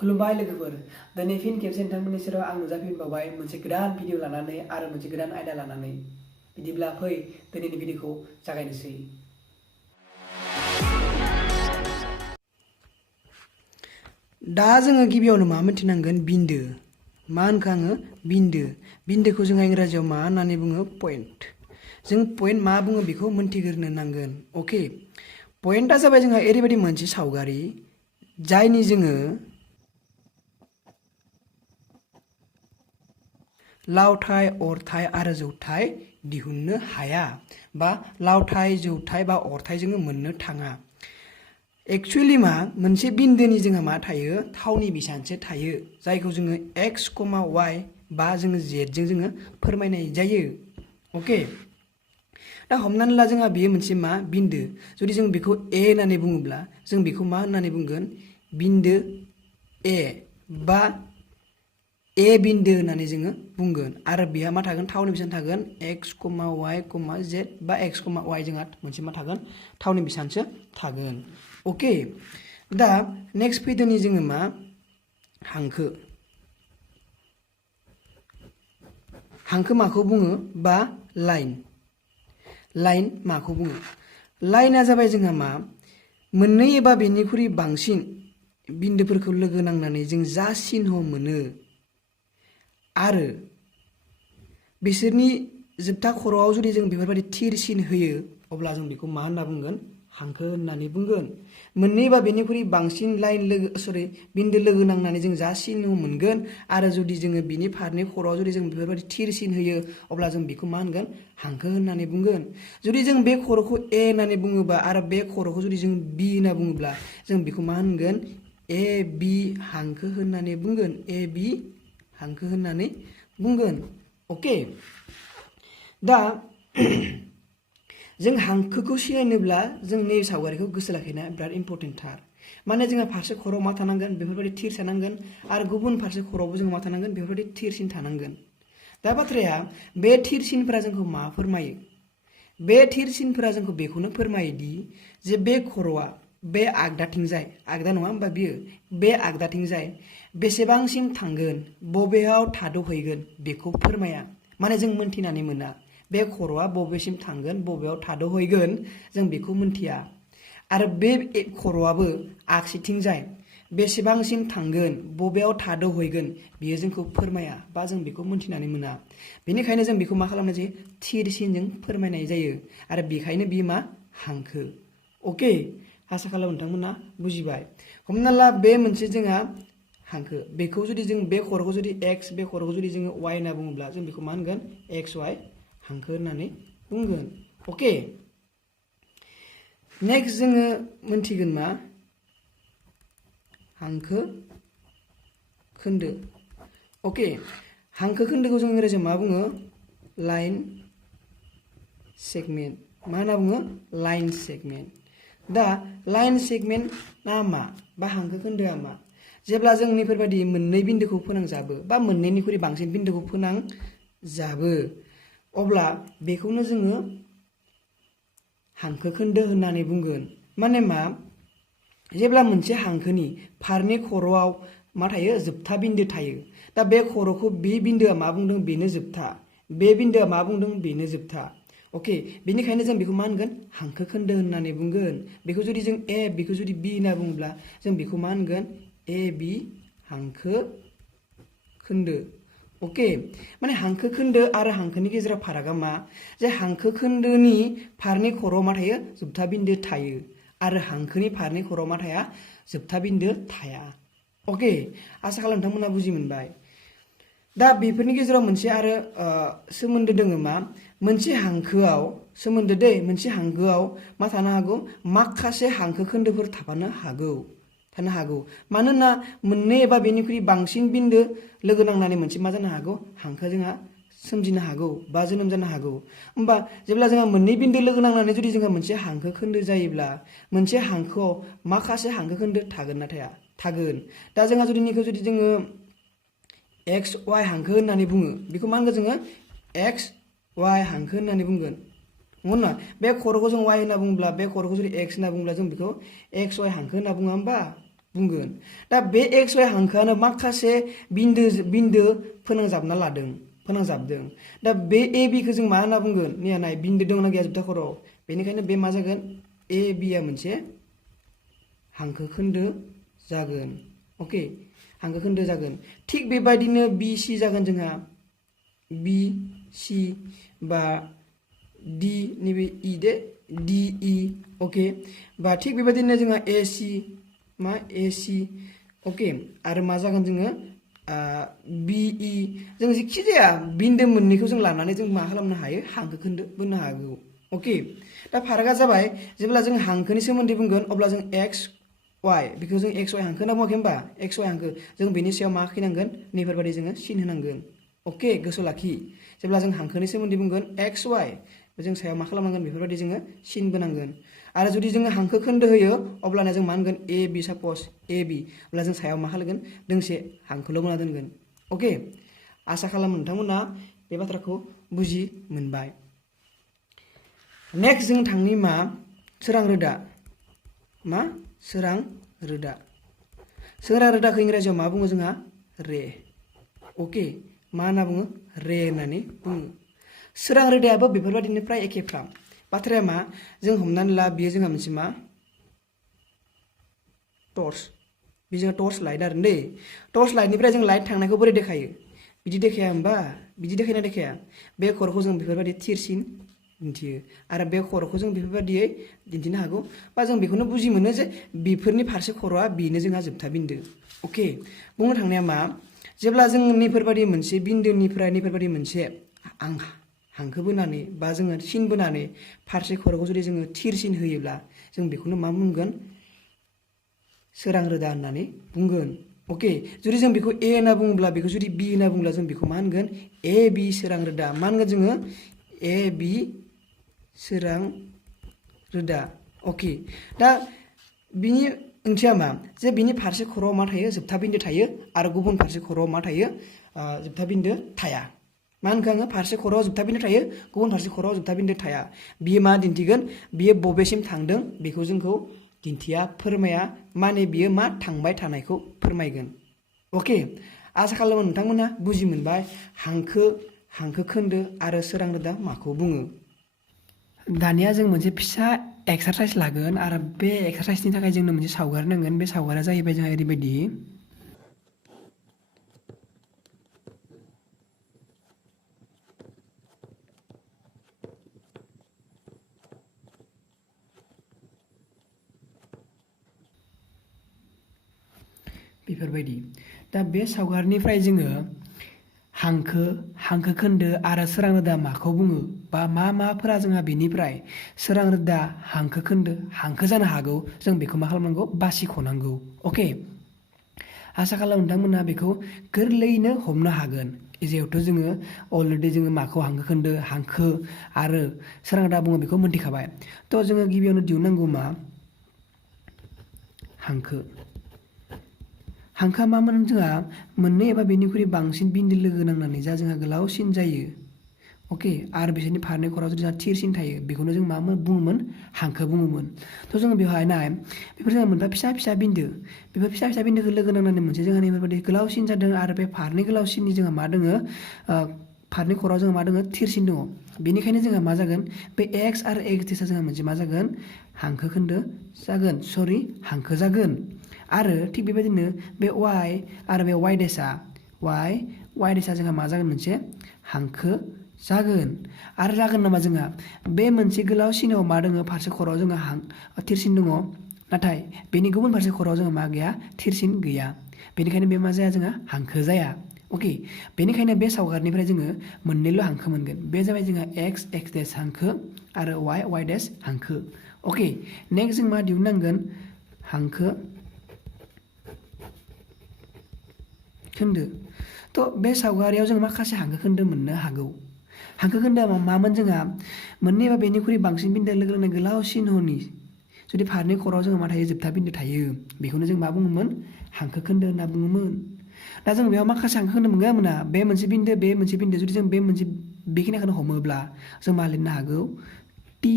खुलुमबाय लोगोफोर दिनै फिन खेबसे नोंथांमोननि सेराव आं नुजाफिनबावबाय मोनसे गोदान भिडिअ लानानै आरो मोनसे गोदान आयदा लानानै बिदिब्ला फै दिनैनि भिडिअखौ जागायनोसै। दा जोङो गिबियावनो मा मिथिनांगोन बिन्दो मा होनखो आङो बिन्दोखौ जों इंराजियाव मा होननानै बुङो पइन्ट जों पइन्ट मा बुङो बेखौ मोनथिग्रोनो नांगोन। अके पइन्टआ जाबाय जोंहा ओरैबायदि मोनसे सावगारि जायनि जोङो लावथाय अरथाय आरो जौथाय दिहुननो हाया बा लावथाय जौथाय बा अरथाय जोङो मोननो थाङा। एक्चुअली मा मोनसे बिन्दोनि जोंहा मा थायो थावनि बिसानसे थायो जायखौ जोङो x, y बा जोङो z जों जोङो फोरमायनाय जायो। अके दा हमनानै ला जोंहा बेयो मोनसे मा बिन्दो जुदि जों बेखौ a होननानै बुङोब्ला जों बेखौ मा होननानै बुंगोन बिन्दो a बा a बिन्दो होननानै जोङो बुंगोन आरो बेहा मा थागोन थावनि बिसान थागोन x, y, z बा x, y जोंहा मोनसे मा थागोन थावनि बिसानसो थागोन। अके दा नेक्स्ट फैदोनि जोङो मा हांखो माखौ बुङो बा लाइन माखौ बुङो लाइना जाबाय जोंहा मा मोननै एबा बेनिख्रुइ बांसिन बिन्दोफोरखौ लोगो नांनानै जों जा सिनह मोनो आरो बिसोरनि जोबथा खर'आव जुदि जों बेफोरबायदि थिर सिन होयो अब्ला जों बेखौ मा होनना बुंगोन हांखो होननानै बुंगोन। मोननै बा बेनिख्रुइ बांसिन बिन्दो लोगो नांनानै जों जा सिन मोनगोन आरो जुदि जोङो बिनि फारनै खर'आव जुदि जों बेफोरबायदि थिर सिन होयो अब्ला जों बेखौ मा होनगोन हांखो होननानै बुंगोन। जुदि जों बे खर'खौ a होननानै बुङोबा आरो बे खर'खौ जुदि जों b होनना बुङोब्ला जों बेखौ मा होनगोन a b हांखो होननानै बुंगोन a b हांखो होननानै बुंगोन। अके दा जों हांखोखौ सिनायनोब्ला जों नैबे सावगारिखौ गोसो लाखिनाया बिराद इम्परटेन्ट थार। माने जोंहा फारसे खर'आव मा थानांगोन बेफोरबायदि थिर थानांगोन आरो गुबुन फारसे खर'आवबो जों मा थानांगोन बेफोरबायदि थिरसिन थानांगोन। दा बाथ्राया बे थिरसिनफोरा जोंखौ मा फोरमायो बे थिरसिनफोरा जोंखौ बेखौनो फोरमायोदि जे बे खर'आ बे आगदाथिंजाय आगदा नङा होमबा बियो बे आगदाथिंजाय बेसेबांसिम थांगोन बबेयाव थाद'हैगोन बेखौ फोरमाया। माने जों मोनथिनानै मोना बे खर'आ बबेसिम थांगोन बबेयाव थाद'हैगोन जों बेखौ मोनथिया आरो बे खर'आबो आगसिथिंजाय बेसेबांसिम थांगोन बबेयाव थाद'हैगोन बियो जोंखौ फोरमाया बा जों बेखौ मोनथिनानै मोना। बेनिखायनो जों बेखौ मा खालामनाय जायो थिरसिनजों फोरमायनाय जायो आरो बेखायनो बियो मा हांखो। अके आसा खालामो नोंथांमोना बुजिबाय। हमना ला बे मोनसे जोंहा हांखो बेखौ जुदि जों बे खर'खौ जुदि x बे खर'खौ जुदि जोङो y होनना बुङोब्ला जों बेखौ मा होनगोन xy हांखो होननानै बुंगोन। अके नेक्स्ट जोङो मोनथिगोन मा हांखो खोन्दो। अके हांखो खोन्दोखौ जों इंराजियाव मा बुङो लाइन सेगमेन्ट मा होनना बुङो लाइन सेगमेन्ट। दा लाइन सेगमेन्टआ मा बा हांखो खोन्दोआ मा जेब्ला जों बेफोरबायदि मोननै बिन्दोखौ फोनांजाबो बा मोननैनिख्रुइ बांसिन बिन्दोखौ फोनांजाबो अब्ला बेखौनो जोङो हांखो खोन्दो होननानै बुंगोन। माने मा जेब्ला मोनसे हांखोनि फारनै खर'आव मा थायो जोबथा बिन्दो थायो दा बे खर'खौ बे बिन्दोआ मा बुंदों बेनो जोबथा बे बिन्दोआ मा बुंदों बेनो जोबथा। अके बेनिखायनो जों बेखौ मा होनगोन हांखो खोन्दो होननानै बुंगोन। बेखौ जुदि जों a बेखौ जुदि b होनना बुङोब्ला जों बेखौ मा होनगोन a b हांखो खोन्दो। अके माने हांखो खोन्दो आरो हांखोनि गेजेराव फारागा मा जे हांखो खोन्दोनि फारनै खर'आव मा थायो जोबथा बिन्दो थायो आरो हांखोनि फारनै खर'आव मा थाया जोबथा बिन्दो थाया। अके आसा खालाम नोंथांमोना बुजि मोनबाय। दा बेफोरनि गेजेराव मोनसे आरो सोमोन्दो दोङो मा मोनसे हांखोआव सोमोन्दो मोनसे हांखोआव मा थानो हागौ माखासे हांखो खोन्दोफोर थानो हागौ मानोना मोननै एबा बेनिख्रुइ बांसिन बिन्दो लोगो नांनानै मोनसे मा जानो हागौ हांखो जोंहा सोमजिनो हागौ बा जोनोम जानो हागौ। होमबा जेब्ला जोंहा मोननै बिन्दो लोगो नांनानै जुदि जोंहा मोनसे हांखो खोन्दो जायोब्ला मोनसे हांखोआव माखासे हांखो खोन्दो थागोन ना थाया थागोन। दा जोंहा जुदि निखौ जुदि जोङो x y हांखो होननानै बुङो बेखौ मा होनगोन जोङो x y हांखो होननानै बुंगोन नंगौना। बे खर'खौ जों y होनना बुङोब्ला बे खर'खौ जुदि x होनना बुङोब्ला जों बेखौ x y हांखो होनना बुङा होमबा। बुंगोन दा बे एक्स वाइ हांखोआनो माखासे बिन्दो फोनांजाबना लादों फोनांजाबदों दा बे ए बि खौ जों मा होनना बुंगोन निया नाय बिन्दो दंना गैया जोबथा खर'आव बेनिखायनो बे मा जागोन ए बि आ मोनसे हांखो खोन्दो जागोन ओके हांखो खोन्दो जागोन थिग बेबायदिनो बि सि जागोन जोंहा बि सि बा डि नैबे इ दे डि इ ओके बा थिग बेबायदिनो जोंहा ए सि मा ए सि ओके आरो मा जागोन जोङो बि इ जों जिखि जाया बिन्दो मोननैखौ जों लानानै जों मा खालामनो हायो हांखो खोन्दो बोनो हागौ ओके दा फारागा जाबाय जेब्ला जों हांखोनि सोमोन्दै बुंगोन अब्ला जों एक्स वाइ बेखौ जों एक्स वाइ हांखो होनना बुङाखै होनबा एक्स वाइ हांखो जों बेनि सायाव मा खिनांगोन नैफोरबायदि जोङो सिन होनांगोन ओके गोसोआव लाखि जेब्ला जों हांखोनि सोमोन्दै बुंगोन एक्स वाइ जों सायाव मा खालामनांगोन बेफोरबायदि जोङो सिन बोनांगोन आरो जुदि जोङो हांखो खोन्दो होयो अब्लाना जों मा होनगोन ए बि सापस ए बि अब्ला जों सायाव मा खालामगोन दोंसे हांखोल' बोना दोनगोन ओके आसा खालामो नोंथांमोना बे बाथ्राखौ बुजि मोनबाय नेक्स्ट जों थांनि मा सोरां रोदा मा सोरां रोदा सोरां रोदाखौ इंराजियाव मा बुङो जोंहा रे ओके मा होनना बुङो रे होननानै बुङो सोरां रोदायाबो बेफोरबायदिनो फ्राय एखेफ्राम बाथ्राया मा जों हमनानै ला बियो जोंहा मोनसे मा टर्च बे जोंहा टर्च लाइट आरो दै टर्च लाइटनिफ्राय जों लाइट थांनायखौ बोरै देखायो बिदि देखाया होमबा बिदि देखायना देखाया बे खर'खौ जों बेफोरबायदि थिरसिन दिन्थियो आरो बे खर'खौ जों बेफोरबायदियै दिन्थिनो हागौ बा जों बेखौनो बुजि मोनो जे बेफोरनि फारसे खर'आ बेनो जोंहा जोबथा बिन्दो अके बुंनो थांनाया मा जेब्ला जों नैफोरबायदि मोनसे बिन्दोनिफ्राय नैफोरबायदि मोनसे हांखो बोनानै बा जोङो सिन बोनानै फारसे खर'खौ जुदि जोङो थिरसिन होयोब्ला जों बेखौनो मा बुंगोन सोरां रोदा होननानै बुंगोन ओके जुदि जों बेखौ ए होनना बुङोब्ला बेखौ जुदि बि होनना बुङोब्ला जों बेखौ मा होनगोन ए बि सोरां रोदा मा होनगोन जोङो ए बि सोरां रोदा ओके दा बिनि ओंथिया मा जे बिनि फारसे खर'आव मा थायो जोबथा बिन्दो थायो आरो गुबुन फारसे खर'आव मा थायो जोबथा बिन्दो थाया मा होनखो आङो फारसे खर'आव जोबथा बिन्दो थायो गुबुन फारसे खर'आव जोबथा बिन्दो थाया बियो मा दिन्थिगोन बियो बबेसिम थांदों बेखौ जोंखौ दिन्थिया फोरमाया माने बियो मा थांबाय थानायखौ फोरमायगोन ओके आसा खालामो नोंथांमोना बुजि मोनबाय हांखो खोन्दो आरो सोरां रोदा माखौ बुङो दानिया जों मोनसे फिसा एक्सारसाइज लागोन आरो बे एक्सारसाइजनि थाखाय जोंनो मोनसे सावगारि नांगोन बे सावगारिया जाहैबाय जोंहा ओरैबायदि बेफोरबायदि दा बे सावगारिनिफ्राय जोङो हांखो खोन्दो आरो सोरां रोदा माखौ बुङो बा माफोरा जोंहा बेनिफ्राय सोरां रोदा हांखो खोन्दो हांखो जानो हागौ जों बेखौ मा खालामनांगौ बासिख'नांगौ अके आसा खालामो नोंथांमोना बेखौ गोरलैयैनो हमनो हागोन जिहेथु जोङो अलरेडि जोङो माखौ हांखो खोन्दो हांखो आरो सोरां रोदा बुङो बेखौ मोनथिखाबाय थ' जोङो गिबियावनो दिहुननांगौ मा हांखोआ मामोन जोंहा मोननै एबा बेनिख्रुइ बांसिन बिन्दो लोगो नांनानै जा जोंहा गोलावसिन जायो अके आरो बिसोरनि फारनै खर'आव जुदि जोंहा थिरसिन थायो बेखौनो जों मा बुङोमोन हांखो बुङोमोन थ' जोङो बेवहाय नाय बेफोर जोंहा मोनफा फिसा फिसा बिन्दो बेफोर फिसा फिसा बिन्दोखौ लोगो नांनानै मोनसे जोंहा बेफोरबायदि गोलावसिन जादों आरो बे फारनै गोलावसिननि जोंहा मा दोङो फारनै खर'आव जोंहा मा दोङो थिरसिन दङ बेनिखायनो जोंहा मा जागोन बे एक्स आरो एक्स दिसा जोंहा मोनसे मा जागोन हांखो खोन्दो जागोन हांखो जागोन आरो थिग बेबायदिनो बे वाइ आरो बे वाइ देसा जोंहा मा जागोन मोनसे हांखो जागोन आरो जागोन नामा जोंहा बे मोनसे गोलाव सिनाव मा दङ फारसे खर'आव जोंहा थिरसिन दङ नाथाय बेनि गुबुन फारसे खर'आव जोंहा मा गैया थिरसिन गैया बेनिखायनो बे मा जाया जोंहा हांखो जाया अके बेनिखायनो बे सावगारिनिफ्राय जोङो मोननैल' हांखो मोनगोन बे जाबाय जोंहा एक्स देस हांखो आरो वाइ देस हांखो अके नेक्स्ट जों मा दिहुननांगोन हांखो खोन्दो थ' बे सावगारियाव जों माखासे हांखो खोन्दो मोननो हागौ हांखो खोन्दोआ मामोन जोंहा मोननै एबा बेनिख्रुइ बांसिन बिन्दो लोगो नांनाय गोलावसिन हनि जुदि फारनै खर'आव जोङो मा थायो जोबथा बिन्दो थायो बेखौनो जों मा बुङोमोन हांखो खोन्दो होनना बुङोमोन दा जों बेयाव माखासे हांखो खोन्दो मोनगोन मोना बे मोनसे बिन्दो जुदि जों बेखिनिखौनो हमोब्ला जों मा लिरनो हागौ टि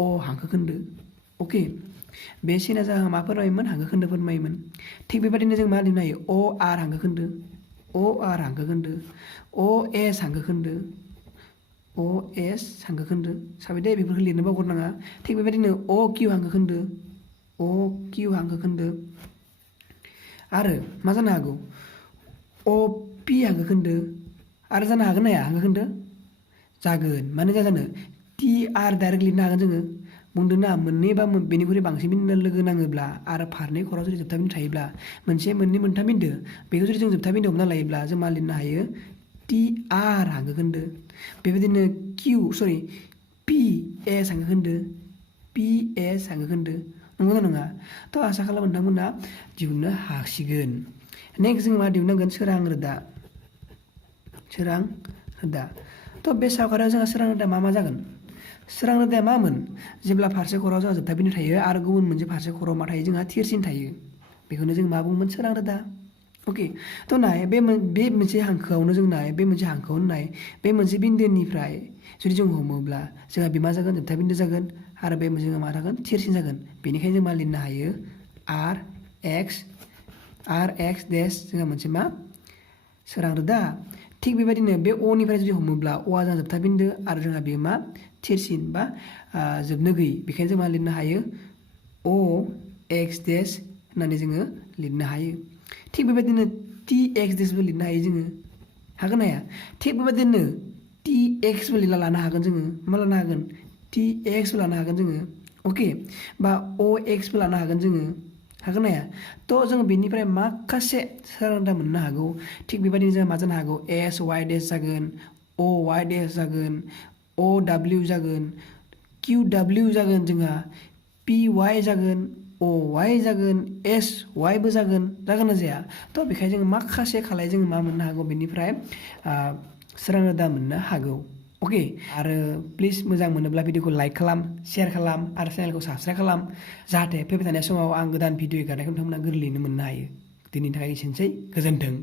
अ हांखो खोन्दो अके बे सिना जोंहा मा फोरमायोमोन हांखो खोन्दो फोरमायोमोन थिग बेबायदिनो जों मा लिरनो हायो अ आर हांखो खोन्दो अ आर हांखो खोन्दो अ एस हांखो खोन्दो अ एस हांखो खोन्दो साबाय दे बेफोरखौ लिरनो बावगारनाङा थिग बेबायदिनो अ किउ हांखो खोन्दो अ किउ हांखो खोन्दो आरो मा जानो हागौ अ पि हांखो खोन्दो आरो जानो हागोन ना हाया हांखो खोन्दो जागोन मानो जानो टि आर डाइरेक्ट लिरनो हागोन जोङो बुंदों ना मोननै बा बेनिख्रुइ बांसिन बिन्दो लोगो नाङोब्ला आरो फारनै खराव जुदि जोबथा बिन्दो थायोब्ला मोनसे मोननै मोनथाम बिन्दो बेखौ जुदि जों जोबथा बिन्दो हमना लायोब्ला जों मा लिरनो हायो टि आर हांखो खोन्दो बेबायदिनो पि एस हांखो खोन्दो पि एस हांखो खोन्दो नंगौना नङा थ' आसा खालामो नोंथांमोना दिहुननो हासिगोन नेक्स्ट जों मा दिहुननांगोन सोरां रोदा थ' बे सावगारियाव जोंहा सोरां रोदा मा जागोन सोरां रोदाया मामोन जेब्ला फारसे खराव जोंहा जोबथा बिन्दो थायो आरो गुबुन मोनसे फारसे खराव मा थायो जोंहा थिरसिन थायो बेखौनो जों मा बुङोमोन सोरां रोदा अके थ' नाय बे मोनसे हांखोआवनो जों नाय बे मोनसे हांखोआवनो नाय बे मोनसे बिन्दोनिफ्राय जुदि जों हमोब्ला जोंहा बे मा जागोन जोबथा बिन्दो जागोन आरो बे जोंहा मा जागोन थिरसिन जागोन बेनिखायनो जों मा लिरनो हायो आर एक्स देश जोंहा मोनसे मा सोरां रोदा थिग बेबायदिनो बे अ निफ्राय जुदि हमोब्ला अआ जोंहा जोबथा बिन्दो आरो जोंहा बे मा थिरसिन बा जोबनो गैयै बेखायनो जों मा लिरनो हायो अ एक्स देश होननानै जोङो लिरनो हायो थिग बेबायदिनो टि एक्स देशबो लिरनो हायो जोङो हागोन ना हाया थिग बेबायदिनो टि एक्सबो लानो हागोन जोङो मा लानो हागोन टि एक्सबो लानो हागोन जोङो अके बा अ एक्सबो लानो हागोन जोङो हागोन ना हाया थ' जोङो बेनिफ्राय माखासे सोरां रोदा मोननो हागौ थिग बेबायदिनो जोंहा मा जानो हागौ एस वाइ देश जागोन अ वाइ देश जागोन अ डाब्लिउ जागोन किउ डाब्लिउ जागोन जोंहा पि वाइ जागोन अ वाइ जागोन एस वाइबो जागोन ना जाया थ' बेखायनो जोङो माखासे खालाय जोङो मा मोननो हागौ बेनिफ्राय सोरां रोदा मोननो हागौ अके आरो प्लिज मोजां मोनोब्ला भिडिअखौ लाइक खालाम शेयार खालाम आरो चेनेलखौ साबस्क्राइब खालाम जाहाथे फैबाय थानाय समाव आं गोदान भिडिअ एगारनायखौ नोंथांमोना गोरलैयैनो मोननो हायो दिनैनि थाखाय एसेनोसै गोजोन्थों।